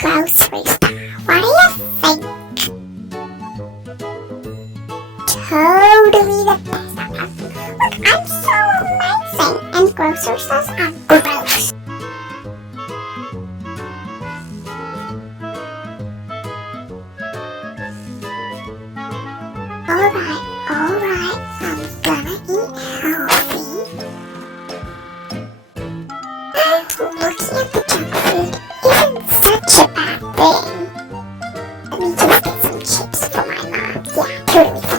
grocery store. What do you think? Totally the best. Look, I'm so amazing. And grocery stores are gross. Alright, I'm gonna eat healthy. Looking at the junk food isn't such a bad thing. Let me just get some chips for my mom. Yeah, totally